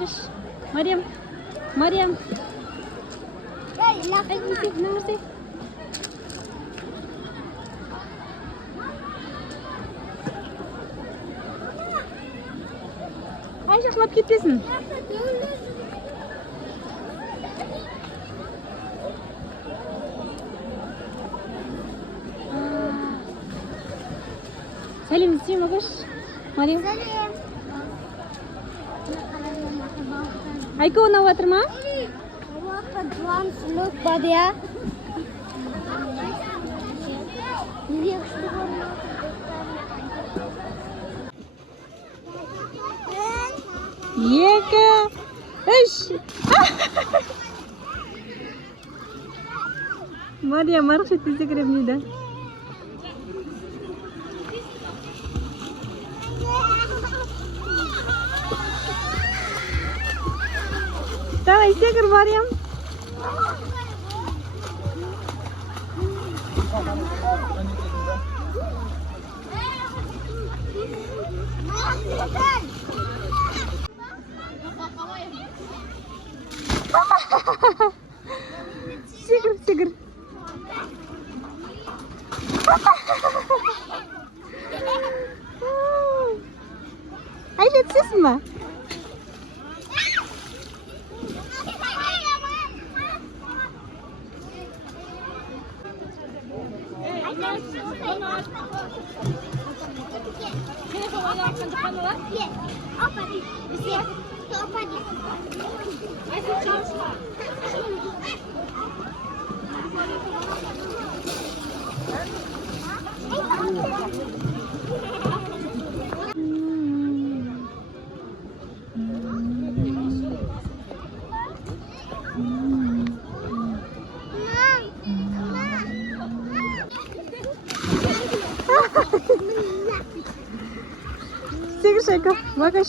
خش مريم مريم نمرسي عايش احمد كيف تسن سليم سليم خش مريم هيكون واتر ما Look, Badia. ياك ايش مريم ما رخصت تذكر ابني ده تعال يسكر مريم سكر سكر ايش تسمع سكر سكر ما كش